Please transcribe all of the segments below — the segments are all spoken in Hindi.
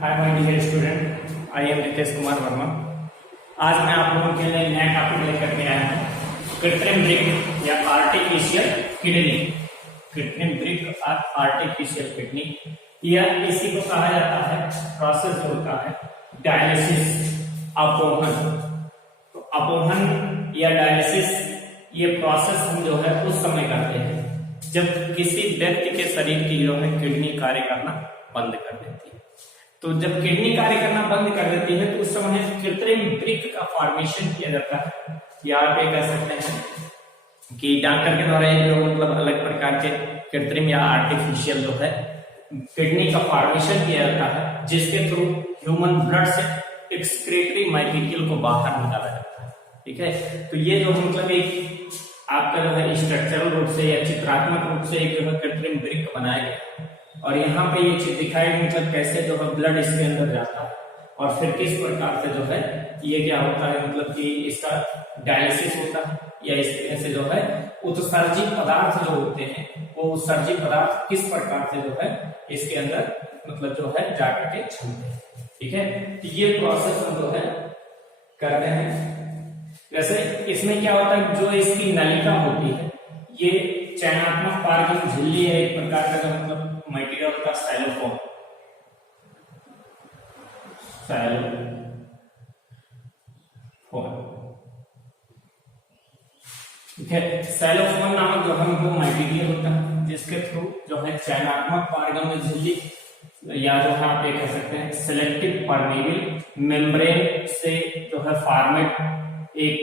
Hi my dear student, I am Ritesh Kumar Verma. आज मैं आप लोगों के लिए नया टॉपिक लेकर के आया हूँ, कृत्रिम वृक्क या आर्टिफिशियल किडनी। कृत्रिम वृक्क और आर्टिफिशियल किडनी, यह इसी को कहा जाता है, प्रोसेस जो होता है डायलिसिस, अपोहन। तो अपोहन या डायलिसिस ये प्रोसेस हम जो है उस समय करते हैं जब किसी व्यक्ति के शरीर की जो है किडनी कार्य करना बंद कर देती है। तो जब किडनी कार्य करना बंद कर देती है तो उस समय कृत्रिम वृक्क का फॉर्मेशन किया जाता है, या आप ये कह सकते हैं कि डॉक्टर के द्वारा जो मतलब अलग प्रकार के कृत्रिम या आर्टिफिशियल जो है किडनी का फॉर्मेशन किया जाता है, जिसके थ्रू ह्यूमन ब्लड से एक्सक्रीटरी मटेरियल को बाहर निकाला जाता है। ठीक है, तो ये जो मतलब एक आपका जो है स्ट्रक्चरल रूप से या चित्रात्मक रूप से एक जो है कृत्रिम वृक्क बनाया गया, और यहाँ पे ये चीज दिखाई मतलब कैसे जो है ब्लड इसके अंदर जाता है और फिर किस प्रकार से जो है ये क्या होता है, मतलब कि इसका डायलिसिस होता है, या इस तरह से जो है उत्सर्जित पदार्थ जो होते हैं वो उत्सर्जित पदार्थ किस प्रकार से जो है इसके अंदर मतलब जो है जाकर के छूटते हैं। ठीक है, तो ये प्रोसेस हम जो है करते हैं। वैसे इसमें क्या होता है, जो इसकी नलिका होती है ये चयनात्मक पारगम झिल्ली है, एक प्रकार का जो मतलब मटेरियल का साइलोफोन। ठीक है, साइलोफोन नामक जो हमको मटेरियल होता है जिसके थ्रू जो है चयनात्मक पारगम झिल्ली, या जो है आप ये कह सकते हैं सिलेक्टिव परमेबल मेम्ब्रेन से जो है फॉर्मेट एक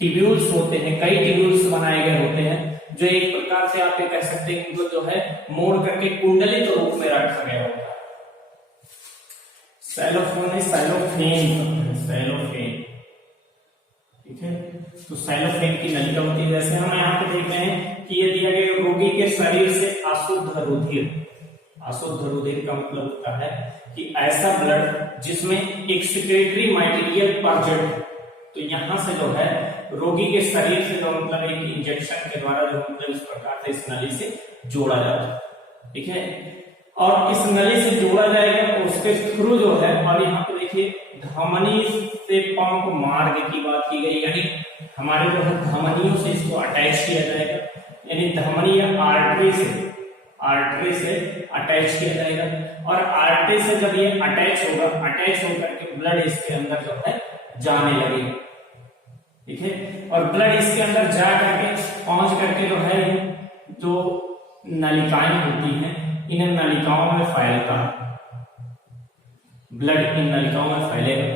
ट्यूब्यूल्स होते हैं, कई ट्यूब्यूल्स बनाए गए होते हैं जो एक प्रकार से आप ये कह सकते हैं उनको जो है मोड़ करके कुंडलित रूप में रखा गया होता है। सैलोफोन है सैलोफेन। ठीक है, तो सैलोफेन की नलिका होती है। जैसे हम यहाँ पे देख रहे हैं कि ये दिया गया रोगी के शरीर से अशुद्ध रुधिर। अशुद्ध रुधिर का मतलब होता है कि ऐसा ब्लड जिसमें एक्सक्रीटरी मटेरियल प्रेजेंट। तो यहां से जो है रोगी के शरीर से जो मतलब एक इंजेक्शन के द्वारा जो मतलब इस प्रकार से इस नली से जोड़ा जाता है। ठीक है, और इस नली से जोड़ा जाएगा तो उसके थ्रू जो है, और यहाँ पे देखिए धमनी से पंप मार्ग की बात की गई, यानी हमारे जो है धमनियों से इसको अटैच किया जाएगा, यानी धमनी या आर्टरी से अटैच किया जाएगा, और आर्टरी से जब ये अटैच होकर के ब्लड इसके अंदर जो है जाने लगेगा। ठीक है, और ब्लड इसके अंदर जा करके पहुंच करके जो है जो नलिकाएं होती हैं इन नलिकाओं में फैलता है, ब्लड इन नलिकाओं में फैलेगा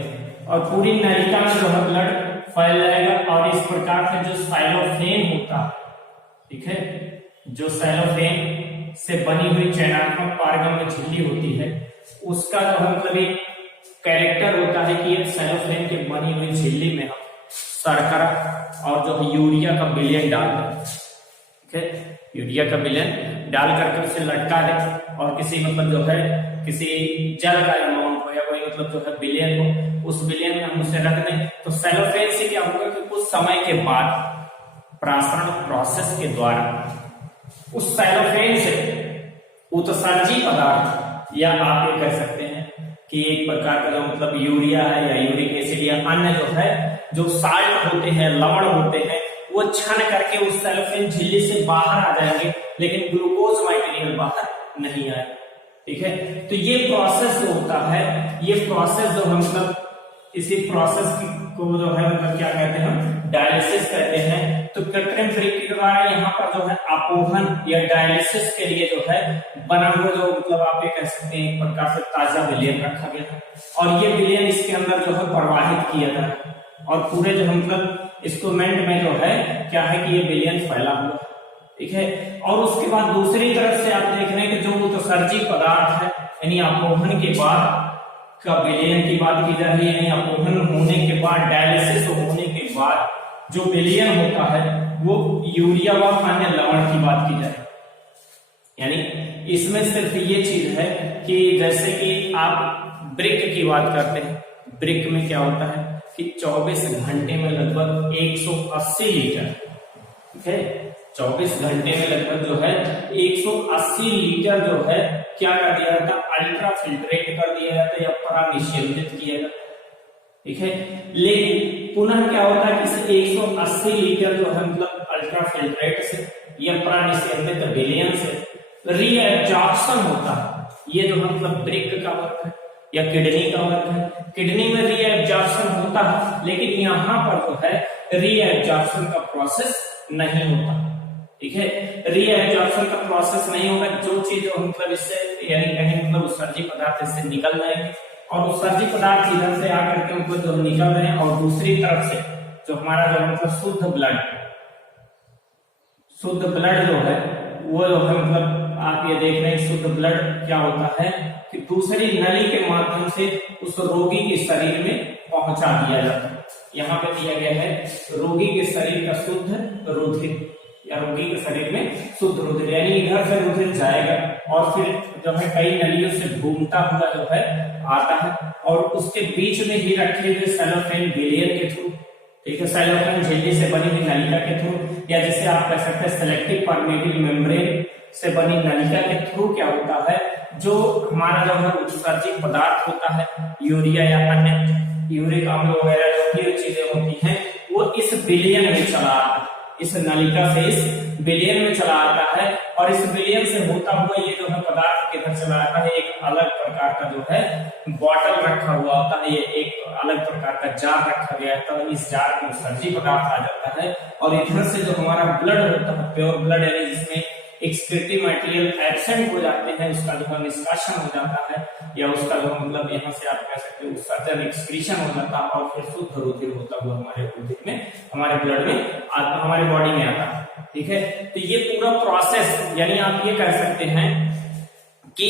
और पूरी नलिका में जो है ब्लड फैल जाएगा। और इस प्रकार से जो साइलोफेन होता है, ठीक है, जो साइलोफेन से बनी हुई चयनात्मक पारगम्य झिल्ली होती है उसका जो है मतलब एक कैरेक्टर होता है कि एक सैलोफेन के बनी हुई झिल्ली में हम शर्करा और जो यूरिया का विलयन डाल दें। ठीक है, यूरिया का विलयन डाल करके उसे लटका दें और किसी मतलब जो है किसी जल का अमाउंट हो या कोई मतलब जो है विलयन हो, उस विलयन में हम उसे रख दें। तो सैलोफेन से क्या होगा कि कुछ समय के बाद प्रासरण प्रोसेस के द्वारा उस सैलोफेन से उत्सर्जी पदार्थ, या आप ये कह सकते हैं कि एक प्रकार का जो मतलब यूरिया है या यूरिक एसिड या अन्य जो है जो साल्ट होते हैं, लवण होते हैं, वो छन करके उस सैलोफेन झिल्ली से बाहर आ जाएंगे, लेकिन ग्लूकोज मटेरियल बाहर नहीं आएगा। ठीक है, तो ये प्रोसेस जो होता है, ये प्रोसेस जो हम मतलब इसी प्रोसेस को जो है मतलब क्या कहते हैं, हम डायलिसिस कहते हैं। तो कृत्रिम वृक्क के द्वारा यहाँ पर जो है अपोहन या डायलिसिस के लिए जो है बना हुआ जो मतलब आप ये कह सकते हैं एक प्रकार से ताजा विलयन रखा गया है, और ये विलयन इसके अंदर जो है प्रवाहित किया जाता है, और पूरे जो मतलब इंस्ट्रूमेंट में जो है क्या है कि ये विलयन फैला हुआ है। ठीक है, और उसके बाद दूसरी तरफ से आप देख रहे हैं कि जो उत्सर्जी पदार्थ है, यानी अपोहन के बाद का विलयन की बात की जा रही है, यानी अपोहन होने के बाद, डायलिसिस होने के बाद जो विलयन होता है वो यूरिया व अन्य लवण की बात की जाए। यानी इसमें सिर्फ ये चीज है कि जैसे कि आप वृक्क की बात करते हैं, वृक्क में क्या होता है कि 24 घंटे में लगभग 180 लीटर, ठीक है, 24 घंटे में लगभग जो है 180 लीटर जो है क्या कर दिया जाता, अल्ट्रा फिल्ट्रेट कर दिया जाता या परानिषेवित किया जाता, ठीक है। लेकिन पुनः क्या होता है कि 180 लीटर जो है मतलब अल्ट्रा फिल्ट्रेट से या परानिषेवित विलयन से रीएब्जॉर्प्शन होता है। ये जो मतलब ब्रिक का वर्क है या किडनी का वर्क है, किडनी में रीएब्जॉर्प्शन होता है, लेकिन यहाँ पर जो है रीएब्जॉर्प्शन का प्रोसेस नहीं होता, ठीक है। रीएब्जॉर्प्शन का प्रोसेस नहीं होगा, जो चीज मतलब इससे यानी कहीं मतलब उत्सर्जी पदार्थ इससे निकल जाएंगे और उत्सर्जी पदार्थ इधर से आकर के मतलब जो निकल रहे हैं और दूसरी तरफ से जो हमारा जो मतलब शुद्ध ब्लड जो है वो जो है मतलब आप ये देख रहे हैं शुद्ध ब्लड क्या होता है कि दूसरी नली के माध्यम से उस रोगी के शरीर में पहुंचा दिया जाता है। यहाँ पे दिया गया है रोगी के शरीर का शुद्ध रुधिर या रोगी के शरीर में शुद्ध रुधिर, यानी इधर से रुधिर जाएगा और फिर जो है कई नलियों से घूमता हुआ जो है आता है और उसके बीच में ही रखे हुए सेलोफेन विलियन के थ्रू, ठीक है, सेलोफेन झिल्ली से बनी हुई नलिका के थ्रू या जिसे आप कह सकते हैं सेलेक्टिव परमेबल मेम्ब्रेन से बनी नलिका के थ्रू क्या होता है, जो हमारा जो है उत्सर्जित पदार्थ होता है यूरिया या अन्य यूरिक अम्ल वगैरह जो भी चीजें होती हैं वो इस विलियन में चला आता है, इस नलिका से इस विलियन में चला आता है और इस विलियन से होता हुआ ये जो है पदार्थ किधर चला आता है, एक अलग प्रकार का जो है बॉटल रखा हुआ होता है, ये एक अलग प्रकार का जार रखा गया था, इस जार में उत्सर्जित पदार्थ आ जाता है और इधर से जो हमारा ब्लड होता है प्योर ब्लड यानी जिसमें एक्सक्रीटिव मटेरियल एब्सेंट हो जाते हैं उसका जो है निष्कासन हो जाता है या उसका जो मतलब यहाँ से आप कह सकते हो उत्सर्जन एक्सक्रीशन हो जाता है और फिर शुद्ध रुधिर होता हुआ हमारे रुधिर में हमारे ब्लड में हमारे बॉडी में आता है, ठीक है। तो ये पूरा प्रोसेस यानी आप ये कह सकते हैं कि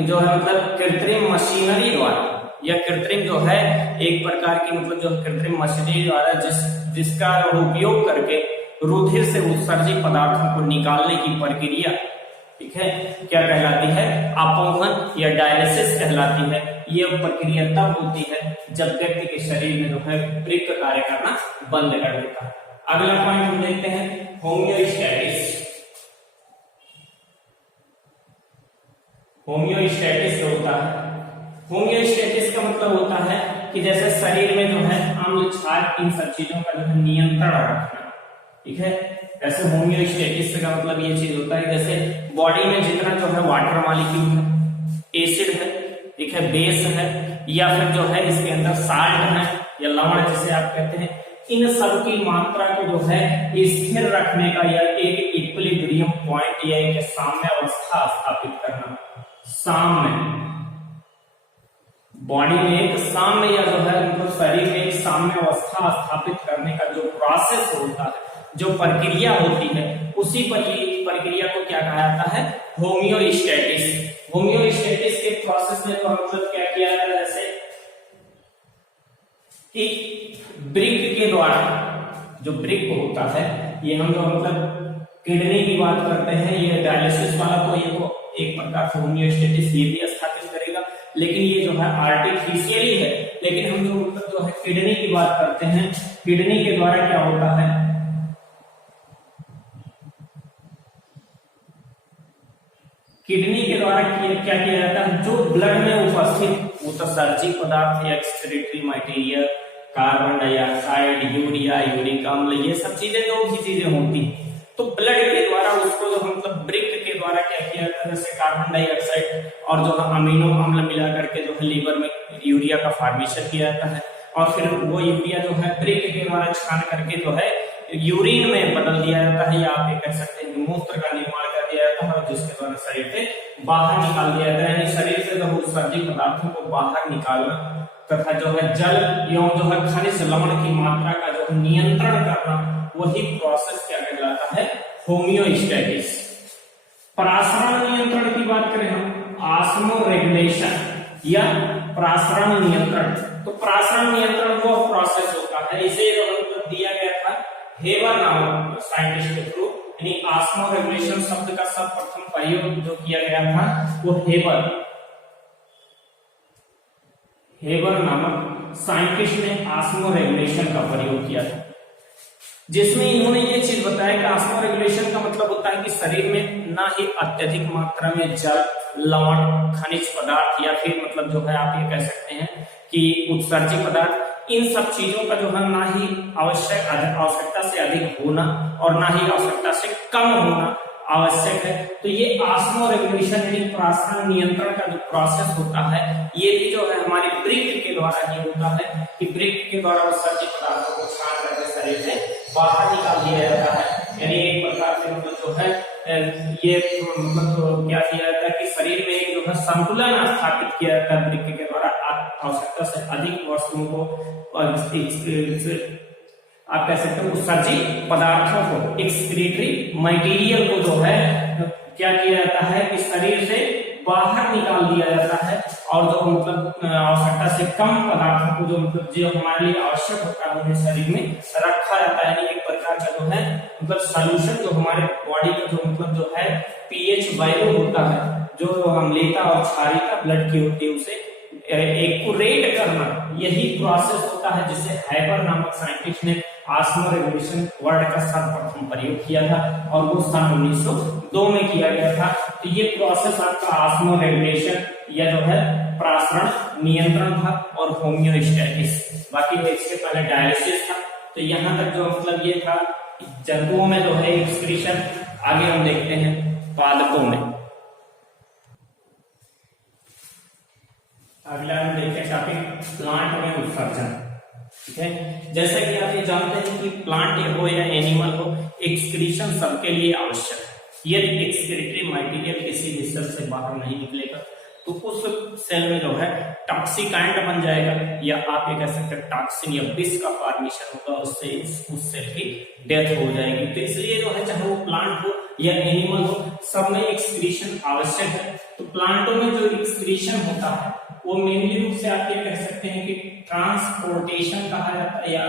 जो है मतलब कृत्रिम मशीनरी द्वारा या कृत्रिम जो है एक प्रकार की मतलब जो कृत्रिम मशीनरी द्वारा जिसका उपयोग करके रुधिर से उत्सर्जित पदार्थों को निकालने की प्रक्रिया, ठीक है, क्या कहलाती है, अपोहन या डायलिसिस कहलाती है। ये प्रक्रिया तब होती है जब व्यक्ति के शरीर में जो है ब्रिक कार्य करना बंद कर देता है। अगला पॉइंट हम देखते हैं होम्योस्टैटिस। होम्योस्टैटिस जो होता है, होम्योस्टैटिस का मतलब होता है कि जैसे शरीर में जो है अम्ल क्षार इन सब चीजों का जो है नियंत्रण रखना, ठीक है। ऐसे होम्योस्टैटिस का मतलब ये चीज होता है जैसे बॉडी में जितना जो है वाटर मॉलिक्यूल है, एसिड है, ठीक है, बेस है या फिर जो है इसके अंदर साल्ट है या लवण जिसे आप कहते हैं, इन सब की मात्रा को जो है स्थिर रखने का या एक इक्विलिब्रियम पॉइंट या एक साम्य अवस्था स्थापित करना, साम्य बॉडी में एक साम्य या जो है मतलब शरीर में एक साम्य अवस्था स्थापित करने का जो प्रोसेस होता है, जो प्रक्रिया होती है, उसी पर ये प्रक्रिया को क्या कहा जाता है, होम्योस्टैटिस। होम्योस्टैटिस के प्रोसेस में तो मतलब क्या किया जाता है जैसे कि ब्रिक के द्वारा जो ब्रिक होता है, ये हम जो मतलब किडनी की बात करते हैं, ये डायलिसिस वाला तो ये तो एक प्रकार से होम्योस्टैटिस ये भी स्थापित करेगा, लेकिन ये जो है आर्टिफिशियली है। लेकिन हम जो मतलब जो है किडनी की बात करते हैं, किडनी के द्वारा क्या होता है, किडनी के द्वारा क्या किया जाता है, जो ब्लड में उपस्थित उत्सर्जित पदार्थ या excretory material, carbon dioxide, urea, uric अम्ल, ये सब चीजें जो भी चीजें होती हैं, तो ब्लड के द्वारा उसको जो मतलब ब्रिक के द्वारा क्या किया जाता है, जैसे कार्बन डाइऑक्साइड और जो है अमीनो अम्ल मिला करके जो है लीवर में यूरिया का फॉर्मेशन किया जाता है और फिर वो यूरिया जो है ब्रिक के द्वारा छान करके जो है यूरिन में बदल दिया जाता है या आप ये कह सकते हैं मूत्र का निर्माण कर दिया जाता है, जिसके द्वारा शरीर से बाहर निकाल दिया जाता है। यानी शरीर से जो उत्सर्जित पदार्थों को बाहर निकालना तथा जो है जल एवं जो है खनिज लवण की मात्रा का जो नियंत्रण करना, वही प्रोसेस क्या कहलाता है, होम्योस्टैटिस। प्रासरण नियंत्रण की बात करें हम, ऑस्मो रेगुलेशन या प्रासरण नियंत्रण, तो प्रासरण नियंत्रण वो प्रोसेस होता है, इसे जो मतलब दिया गया था हेबर नामक साइंटिस्ट के थ्रू, यानी ऑस्मो रेगुलेशन शब्द का सर्वप्रथम प्रयोग जो किया गया था वो हेबर नामक साइंटिस्ट ने ऑस्मो रेगुलेशन का प्रयोग किया था। जिसमें इन्होंने ये चीज बताया कि ऑस्मो रेगुलेशन का मतलब होता है कि शरीर में ना ही अत्यधिक मात्रा में जल, लवण, खनिज पदार्थ या फिर मतलब जो है आप ये कह सकते हैं कि उत्सर्जी पदार्थ, इन सब चीजों का जो है ना ही आवश्यकता से अधिक होना और ना ही आवश्यकता से कम होना आवश्यक है। तो ये ऑस्मो रेगुलेशन यानी प्रासरण नियंत्रण का जो प्रोसेस होता है, ये भी जो है हमारे ब्रिक के द्वारा ही होता है कि ब्रिक के द्वारा उत्सर्जित पदार्थों को छान करके शरीर से बाहर निकाल दिया जाता है। यानी एक प्रकार से मतलब जो है ये मतलब क्या किया जाता है कि शरीर में जो है संतुलन स्थापित किया जाता है ब्रिक के द्वारा आवश्यकता से अधिक वस्तुओं को और आप कह सकते हो उत्सर्जित पदार्थों को, एक्सक्रीटरी मटेरियल को जो है क्या किया जाता है कि शरीर से बाहर निकाल दिया जाता है और जो मतलब आवश्यकता से कम पदार्थों को जो मतलब जो हमारे लिए आवश्यक होता है उन्हें शरीर में रखा जाता है। एक प्रकार का जो है मतलब सॉल्यूशन जो हमारे बॉडी का जो मतलब जो है पीएच वैल्यू होता है, जो अम्लीयता और क्षारीयता ब्लड की होती है, उसे एक्यूरेट करना, यही प्रोसेस होता है जिसे हैबर नामक साइंटिस्ट ने ऑस्मो रेगुलेशन वर्ड का सर्वप्रथम प्रयोग किया था और वो सन 1902 में किया गया था। तो ये प्रोसेस आपका ऑस्मो रेगुलेशन या जो है प्रासरण नियंत्रण था और होम्योस्टैटिस, बाकी इसके पहले डायलिसिस था। तो यहाँ तक जो मतलब ये था जंतुओं में जो है एक्सक्रीशन। आगे हम देखते हैं पादपों में। अगला हम देखते हैं टॉपिक प्लांट में उत्सर्जन। ठीक है, जैसा कि आप ये जानते हैं कि प्लांट हो या एनिमल हो, एक्सक्रीशन सबके लिए आवश्यक है। यदि एक्सक्रीटरी मटेरियल किसी भी सेल से बाहर नहीं निकलेगा तो उस सेल में जो है टॉक्सिकांड बन जाएगा या आप ये कह सकते हैं टॉक्सिन या विष का फॉर्मेशन होगा, उससे उस सेल की डेथ हो जाएगी। तो इसलिए जो है चाहे वो प्लांट हो या एनिमल हो, सब में एक्सक्रीशन आवश्यक है। तो प्लांटों में जो एक्सक्रीशन होता है वो मेनली रूप से आप ये कह सकते हैं कि ट्रांसपोर्टेशन कहा जाता है या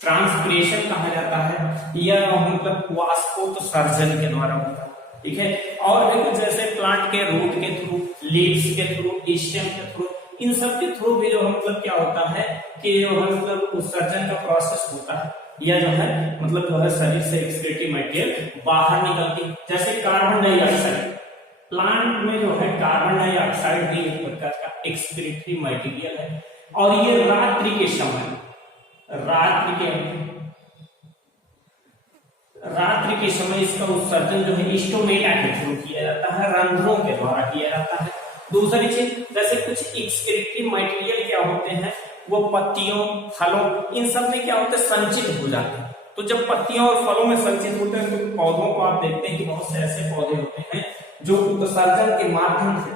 ट्रांसपिरेशन कहा जाता है या मतलब वाष्पोत्सर्जन के द्वारा होता है। ठीक है, और देखो जैसे प्लांट के रूट के थ्रू, लीव्स के थ्रू, स्टेम के थ्रू, इन सब के थ्रू भी जो मतलब क्या होता है कि जो है मतलब उत्सर्जन का प्रोसेस होता है या जो है मतलब जो है शरीर से एक्सक्रीटरी मटेरियल बाहर निकलती, जैसे कार्बन डाइऑक्साइड। प्लांट में जो है कार्बन डाइऑक्साइड भी एक प्रकार का एक्सक्रीटरी मटेरियल है और ये रात्रि के समय इसका उत्सर्जन जो है स्टोमेटा के थ्रू किया जाता है, रंध्रों के द्वारा किया जाता है। दूसरी चीज जैसे कुछ एक्सक्रीटरी मटेरियल क्या होते हैं वो पत्तियों, फलों, इन सब में क्या होता है संचित हो जाते हैं। तो जब पत्तियों और फलों में संचित होते हैं तो पौधों को आप देखते हैं कि बहुत से ऐसे पौधे होते हैं जो उत्सर्जन के माध्यम से,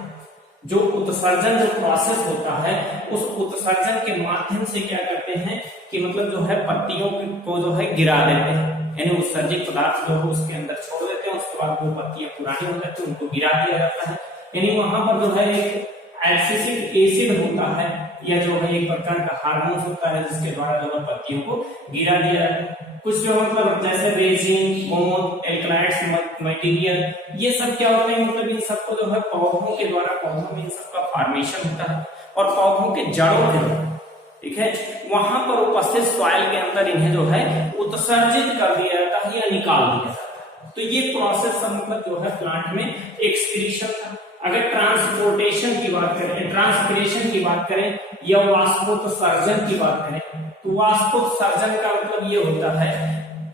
जो उत्सर्जन जो प्रोसेस होता है उस उत्सर्जन के माध्यम से क्या करते हैं कि मतलब जो है पत्तियों को जो है गिरा देते हैं, यानी उत्सर्जित पदार्थ जो है उसके अंदर छोड़ देते हैं। उसके बाद वो पत्तियां पुरानी हो जाती है, उनको गिरा दिया जाता है। यानी वहां पर जो है एक एब्सिसिक एसिड होता है या जो है एक प्रकार का हार्मोन होता है जिसके द्वारा जो है पत्तियों को गिरा दिया जाता है। कुछ जो मतलब जैसे रेजिन, मोम, एल्कलाइड्स मटेरियल, ये सब क्या होते हैं मतलब इन सबको जो है पौधों के द्वारा, पौधों में इन सबका फॉर्मेशन होता है और पौधों के जड़ों के द्वारा, ठीक है, वहां पर उपस्थित सॉइल के अंदर इन्हें जो है उत्सर्जित कर दिया जाता है या निकाल दिया जाता है। तो ये प्रोसेस मतलब जो है प्लांट में एक्सक्रीशन था। अगर ट्रांसपोर्टेशन की बात करें, ट्रांसपिरेशन की बात करें या वाष्पोत्सर्जन की बात करें तो वाष्पोत्सर्जन का मतलब ये होता है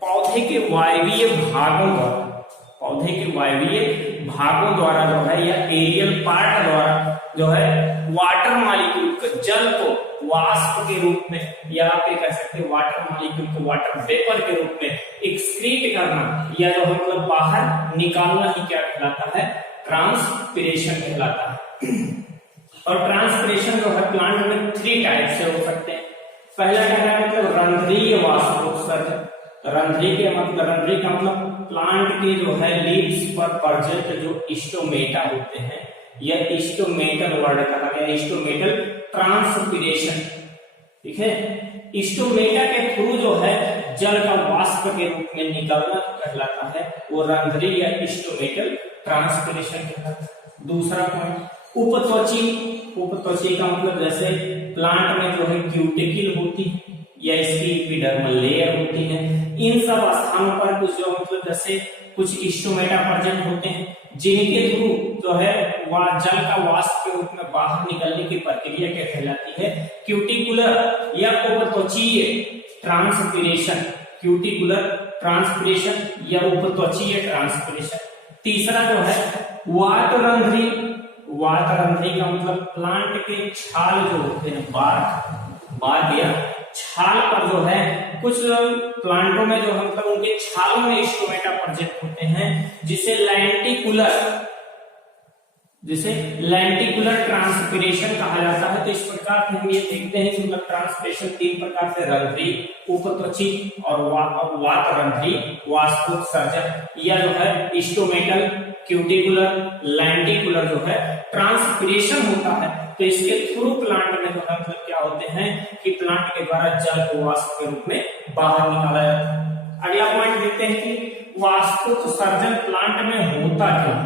पौधे के वायवीय भागों द्वारा, पौधे के वायवीय भागों द्वारा जो है या एरियल पार्ट द्वारा जो है वाटर मॉलिक्यूल, जल को वाष्प के रूप में या आप ये कह सकते हैं वाटर मॉलिक्यूल को वाटर वेपर के रूप में एक्सक्रीट करना या जो मतलब बाहर निकालना ही क्या कहलाता है, ट्रांसपिरेशन कहलाता है। और ट्रांसपिरेशन जो है प्लांट में 3 टाइप से हो सकते हैं। पहला क्या है मतलब रंध्रीय वाष्पोत्सर्जन। रंध्री का मतलब प्लांट के जो है लीव्स पर पर्जेंट जो स्टोमेटा होते हैं या स्टोमेटल वर्ड कहा गया, स्टोमेटल ट्रांसपिरेशन। ठीक है, स्टोमेटा के थ्रू जो है जल का वाष्प के रूप में निकलना कहलाता है वो रंध्री या स्टोमेटल ट्रांसपिरेशन कहलाता है। दूसरा पॉइंट उपत्वची। उपत्वची का मतलब जैसे प्लांट में जो है क्यूटिकल होती है या इसकी एपिडर्मल लेयर होती है। इन सब स्थानों पर कुछ जो मतलब जैसे कुछ स्टोमेटा प्रेजेंट होते हैं जिनके थ्रू जो है वह जल का वाष्प के रूप में बाहर निकलने की प्रक्रिया क्या कहलाती है, क्यूटिकुलर या उपत्वचीय ट्रांसपिरेशन, क्यूटिकुलर ट्रांसपिरेशन या उपत्वचीय ट्रांसपिरेशन। तीसरा जो है वातरंध्री, वातरंध्री का मतलब प्लांट के छाल जो होते हैं, बार्क या छाल पर जो है कुछ प्लांटों में जो मतलब उनके छालों में स्टोमेटा प्रेजेंट होते हैं जिसे लेंटिकुलर ट्रांसपिरेशन कहा जाता है। तो इस प्रकार से हम ये देखते हैं कि मतलब ट्रांसपिरेशन तीन प्रकार से, रंध्री, उपत्वची और वातरंध्री वाष्पोत्सर्जन, या जो है स्टोमेटल, क्यूटिकुलर, लेंटिकुलर जो है ट्रांसपिरेशन होता है। तो इसके थ्रू प्लांट में जो है मतलब क्या होते हैं कि प्लांट के द्वारा जल को वाष्प के रूप में बाहर निकाला जाता है। अगला पॉइंट देखते हैं कि वाष्पोत्सर्जन प्लांट में होता क्यों।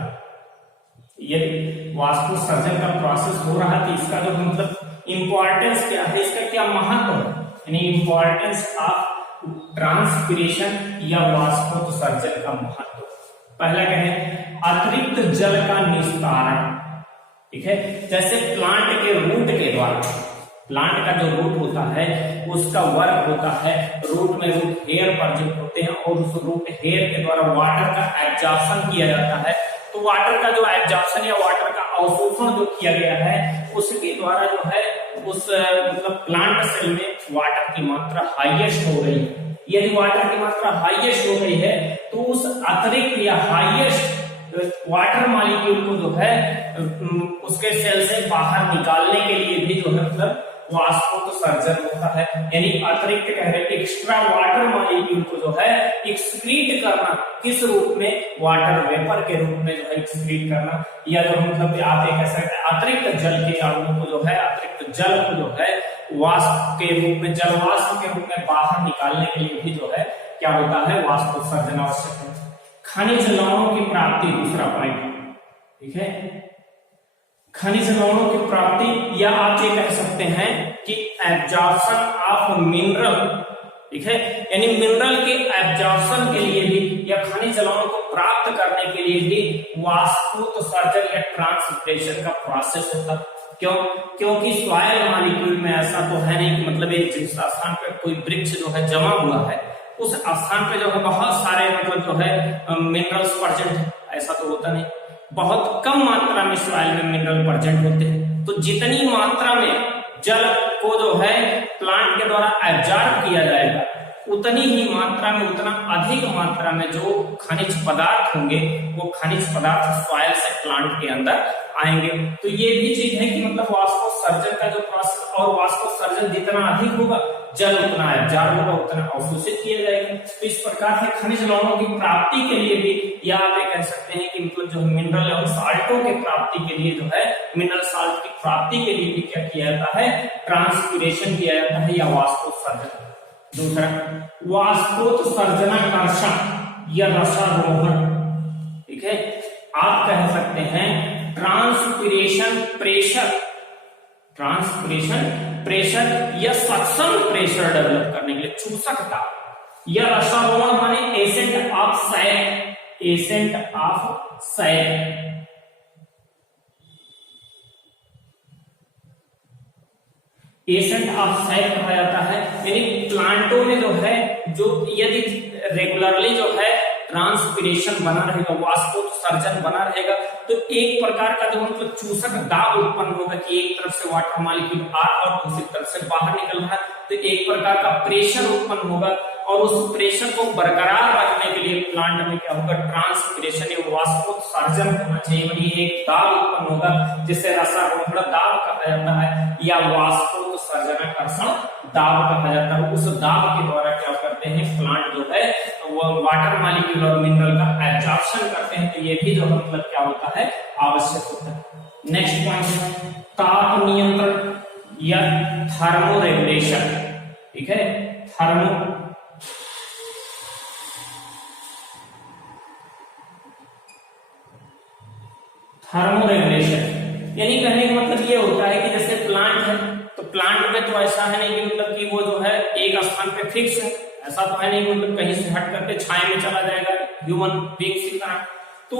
यदि वाष्पोत्सर्जन का प्रोसेस हो रहा है तो इसका जो मतलब इंपॉर्टेंस क्या है, इसका क्या महत्व है, यानी इंपॉर्टेंस ऑफ ट्रांसपिरेशन या वाष्पोत्सर्जन का महत्व। पहला क्या है, अतिरिक्त जल का निस्तारण। ठीक है, जैसे प्लांट के रूट के द्वारा, प्लांट का जो रूट होता है उसका वर्क होता है, रूट में रूट हेयर प्रेजेंट होते हैं और उस रूट हेयर के द्वारा वाटर का एब्जॉर्प्शन किया जाता है। तो वाटर का जो एब्जॉर्प्शन या वाटर का अवशोषण जो किया गया है उसके द्वारा जो है उस मतलब प्लांट सेल में वाटर की मात्रा हाईएस्ट हो रही है। यदि वाटर की मात्रा हाईएस्ट हो गई है तो उस अतिरिक्त या हाईएस्ट वाटर मॉलिक्यूल को जो है उसके सेल से बाहर निकालने के लिए भी जो है मतलब वाष्पोत्सर्जन होता है। यानी अतिरिक्त कह रहे एक्स्ट्रा वाटर मॉलिक्यूल को जो है एक्सक्रीट करना, किस रूप में, वाटर वेपर के रूप में जो है एक्सक्रीट करना, या जो मतलब आप ये कह सकते हैं अतिरिक्त जल के अणुओं को जो है, अतिरिक्त जल को जो है वाष्प के रूप में, जल वाष्प के रूप में बाहर निकालने के लिए भी जो है क्या होता है, वाष्पोत्सर्जन आवश्यक है। खनिज लवणों की प्राप्ति, दूसरा पॉइंट। ठीक है, खनिज लवणों की प्राप्ति, या आप ये कह सकते हैं कि एब्जॉर्प्शन ऑफ मिनरल। ठीक है, यानी मिनरल के एब्जॉर्प्शन के लिए भी या खनिज लवणों को प्राप्त करने के लिए भी वाष्पोत्सर्जन या ट्रांसपिरेशन का प्रोसेस होता है। क्यों? क्योंकि सॉइल मॉलिक्यूल में ऐसा तो है नहीं कि मतलब एक जिस स्थान पर कोई वृक्ष जो है जमा हुआ है उस स्थान पे जो है बहुत सारे मतलब जो है मिनरल्स प्रेजेंट है, ऐसा तो होता नहीं। बहुत कम मात्रा में सॉइल में मिनरल प्रेजेंट होते हैं। तो जितनी मात्रा में जल को जो है प्लांट के द्वारा एब्जॉर्ब किया जाएगा उतनी ही मात्रा में, उतना अधिक मात्रा में जो खनिज पदार्थ होंगे वो खनिज पदार्थ सॉइल से प्लांट के अंदर आएंगे। तो ये भी चीज है कि मतलब वाष्पोत्सर्जन का जो प्रोसेस, और वाष्पोत्सर्जन जितना अधिक होगा जल उतना एब्जॉर्ब होगा, उतना अवशोषित किया जाएगा। तो इस प्रकार से खनिज लवणों की प्राप्ति के लिए भी, या आप ये कह सकते हैं कि मतलब जो मिनरल और साल्टों के प्राप्ति के लिए जो है, मिनरल साल्ट की प्राप्ति के लिए भी क्या किया जाता है, ट्रांसपिरेशन किया जाता है या वाष्पोत्सर्जन। दूसरा वाष्पोत्सर्जनाकर्षण या रसारोहण। ठीक है, आप कह सकते हैं ट्रांसपिरेशन प्रेशर, ट्रांसपिरेशन प्रेशर या सक्शन प्रेशर डेवलप करने के लिए, चूसकता, या रसारोहण माने ascent of sap, ascent of sap. Ascent of sap कहा जाता है, यानी प्लांटों में जो है, जो यदि रेगुलरली जो है ट्रांसपिरेशन बना रहेगा, वाष्पोत्सर्जन बना रहेगा, तो एक प्रकार का जो मतलब चूसक दाब उत्पन्न होगा कि एक तरफ से वाटर मॉलिक्यूल आ और दूसरी तरफ से बाहर निकल रहा है, तो एक प्रकार का प्रेशर उत्पन्न होगा। और उस प्रेशर को बरकरार रखने के लिए प्लांट में क्या होगा, ट्रांसपिरेशन या वाष्पोत्सर्जन होना चाहिए। एक दाब उत्पन्न होगा जिससे रसारोहण दाब कहा जाता है या वाष्पोत्सर्जनाकर्षण दाब कहा जाता है। उस दाब के द्वारा क्या करते हैं, प्लांट जो है वो वाटर मॉलिक्यूल और मिनरल का एब्जॉर्प्शन करते हैं। तो ये भी जो मतलब क्या होता है, आवश्यक होता है। नेक्स्ट पॉइंट है ताप नियंत्रण या थर्मो रेगुलेशन। ठीक है, थर्मो रेगुलेशन यानी कहने का मतलब ये होता है कि जैसे प्लांट है तो प्लांट में तो ऐसा है नहीं कि मतलब कि वो जो है एक स्थान पे फिक्स है, ऐसा तो है नहीं कि मतलब कहीं से हट करके छाया में चला जाएगा ह्यूमन बीइंग्स की तरह। तो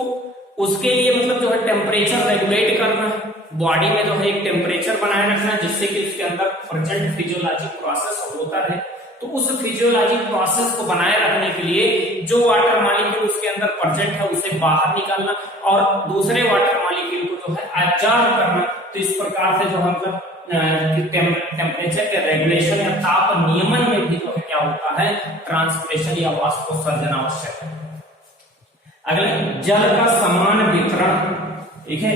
उसके लिए मतलब जो है टेम्परेचर रेगुलेट करना है, बॉडी में जो है एक टेम्परेचर बनाए रखना है जिससे कि उसके अंदर प्रेजेंट फिजियोलॉजिक प्रोसेस होता रहे। तो उस फिजियोलॉजिक प्रोसेस को बनाए रखने के लिए जो वाटर मॉलिक्यूल उसके अंदर प्रेजेंट है उसे बाहर निकालना और दूसरे वाटर मॉलिक्यूल को जो है एब्जॉर्ब करना। तो इस प्रकार से जो है मतलब टेम्परेचर के रेगुलेशन या ताप नियमन में भी जो है क्या होता है, ट्रांसपिरेशन या वाष्पोत्सर्जन आवश्यक है। अगला, जल का समान वितरण। ठीक है,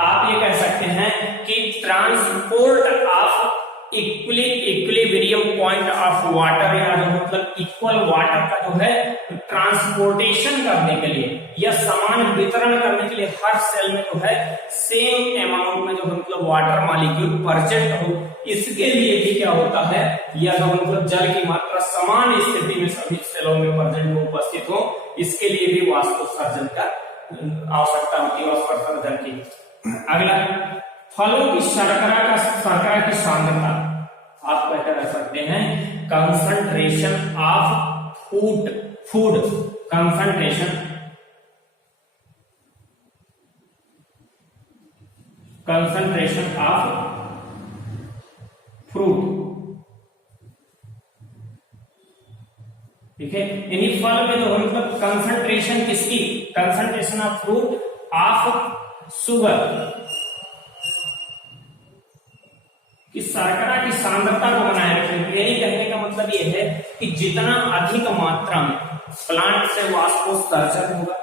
आप ये कह सकते हैं कि transport of equilibrium point of water, या जो मतलब इक्वल वाटर का जो है ट्रांसपोर्टेशन करने के लिए या समान वितरण करने के लिए हर सेल में जो है सेम अमाउंट में जो मतलब वाटर मॉलिक्यूल प्रेजेंट हो, इसके लिए भी क्या होता है, या जो मतलब जल की मात्रा समान स्थिति में सभी सेलों में प्रेजेंट हो, उपस्थित हो, इसके लिए भी वाष्पोत्सर्जन का आवश्यकता होती है, वाष्पोत्सर्जन की। अगला, फलों की शर्करा की सांद्रता, आप कह सकते हैं concentration of food concentration of fruit. ठीक है, यानी फल में जो मतलब कंसंट्रेशन किसकी, concentration of fruit of sugar कि शर्करा की सांद्रता को बनाए रखेंगे। यही कहने का मतलब ये है कि जितना अधिक मात्रा में प्लांट से वाष्पोत्सर्जन होगा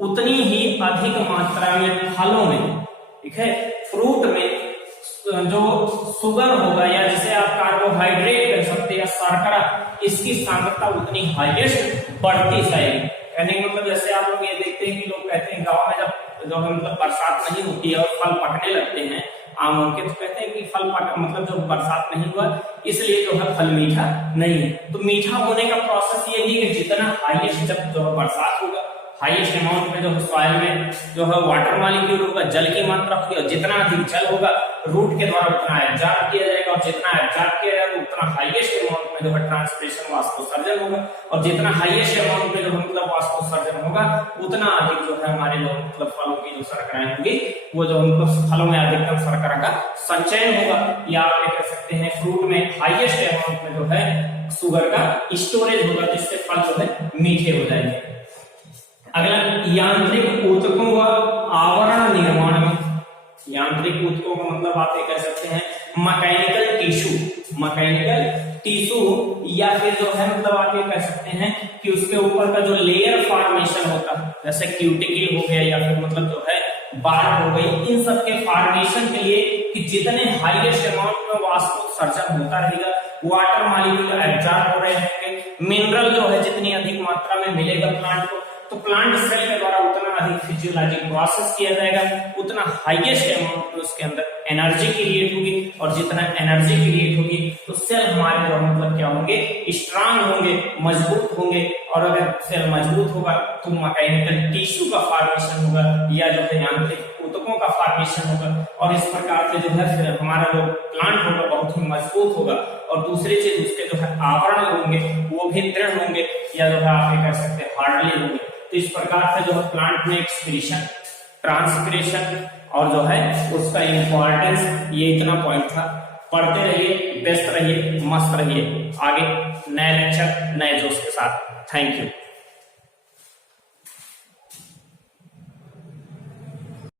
उतनी ही अधिक मात्रा में फलों में, ठीक है, फ्रूट में जो शुगर होगा या जिसे आप कार्बोहाइड्रेट कह सकते हैं या शर्करा, इसकी सांद्रता उतनी हाईएस्ट बढ़ती जाएगी। कहने का मतलब जैसे आप लोग ये देखते हैं कि लोग कहते हैं गाँव में जब मतलब बरसात नहीं होती है और फल पकने लगते हैं आम के, तो कहते हैं कि फल पका मतलब जो बरसात नहीं हुआ इसलिए जो है फल मीठा नहीं है। तो मीठा होने का प्रोसेस ये है कि जितना हाईएस्ट जब जो बरसात होगा, हाईएस्ट अमाउंट में जो सॉइल में जो है वाटर मॉलिक्यूल होगा, जल की मात्रा होगी, और जितना अधिक जल होगा रूट के द्वारा उतना एब्जॉर्ब किया जाएगा, और जितना एब्जॉर्ब किया जाएगा उतना हाईएस्ट अमाउंट में जो है ट्रांसपिरेशन वाष्पोत्सर्जन होगा, और जितना हाईएस्ट अमाउंट में जो मतलब वाष्पोत्सर्जन होगा उतना अधिक जो है हमारे जो मतलब फलों की जो शर्कराएं होंगी वो जो मतलब फलों में अधिकतम शर्करा का संचयन होगा, या आप कह सकते हैं फ्रूट में हाईएस्ट अमाउंट में जो है शुगर का स्टोरेज होगा, जिससे फल जो है मीठे हो जाएंगे। अगला, यांत्रिक ऊतकों व आवरण निर्माण में। यांत्रिक ऊतकों का मतलब आप ये कह सकते हैं मैकेनिकल टिश्यू, या फिर जो है मतलब आप ये कह सकते हैं कि उसके ऊपर का जो लेयर फॉर्मेशन होता है, जैसे क्यूटिकल हो गया या फिर मतलब जो है बार्ब हो गई, इन सब के फॉर्मेशन के लिए कि जितने हाईएस्ट अमाउंट में वाष्पोत्सर्जन होता रहेगा, वाटर मॉलिक्यूल एब्जॉर्ब हो रहे होंगे, मिनरल जो है जितनी अधिक मात्रा में मिलेगा प्लांट को, तो प्लांट सेल के द्वारा उतना अधिक फिजियोलॉजिक प्रोसेस किया जाएगा, उतना हाईएस्ट अमाउंट में उसके अंदर एनर्जी क्रिएट होगी, और जितना एनर्जी क्रिएट होगी तो सेल हमारे जो मतलब क्या होंगे, स्ट्रांग होंगे, मजबूत होंगे, और अगर सेल मजबूत होगा तो मैकेनिकल टिश्यू का फॉर्मेशन होगा या जो है यांत्रिक ऊतकों का फॉर्मेशन होगा, और इस प्रकार से जो है फिर हमारा जो प्लांट होगा बहुत ही मजबूत होगा, और दूसरी चीज उसके जो है आवरण होंगे वो भी दृढ़ होंगे, या जो है आप ये कह सकते हैं हार्डली होंगे। तो इस प्रकार से जो है प्लांट में एक्सक्रीशन, ट्रांसपिरेशन और जो है उसका इंपॉर्टेंस, ये इतना पॉइंट था। पढ़ते रहिए, व्यस्त रहिए, मस्त रहिए, आगे नए लेक्चर नए जोश के साथ। Thank you.